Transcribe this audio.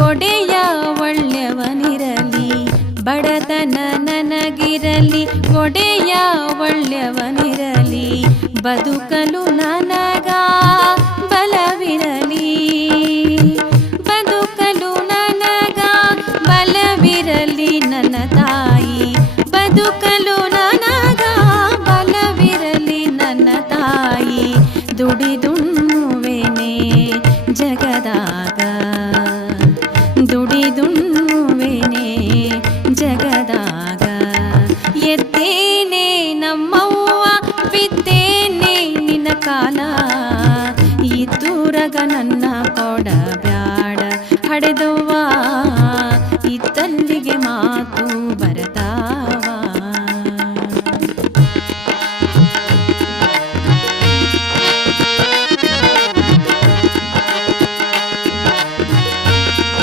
ಒಡೆಯ ಒಳ್ಳೆಯವನಿರಲಿ, ಬಡತನ ನನಗಿರಲಿ. ಒಡೆಯ ಒಳ್ಳೆಯವನಿರಲಿ, ಬದುಕಲು ನನಗ ಬಲವಿರಲಿ. ಬದುಕಲು ನನಗ ಬಲವಿರಲಿ ನನ್ನ ತಾಯಿ, ಬದುಕಲು ನನಗ ಬಲವಿರಲಿ ನನ್ನ ತಾಯಿ. ದುಡಿದುಣ್ಣುವೆನೆ ಜಗದಾಗ, ದುಡಿದುಣ್ಣುವೆನೆ ಜಗದಾಗ. ಎದ್ದೇನೆ ನಮ್ಮವ್ವ, ಬಿದ್ದೇನೆ ನಿನ್ನ ಕಾಲ. ಈ ದೂರಗ ನನ್ನ ಕೊಡಬ್ಯಾಡ ಹಡೆದವ್ವ.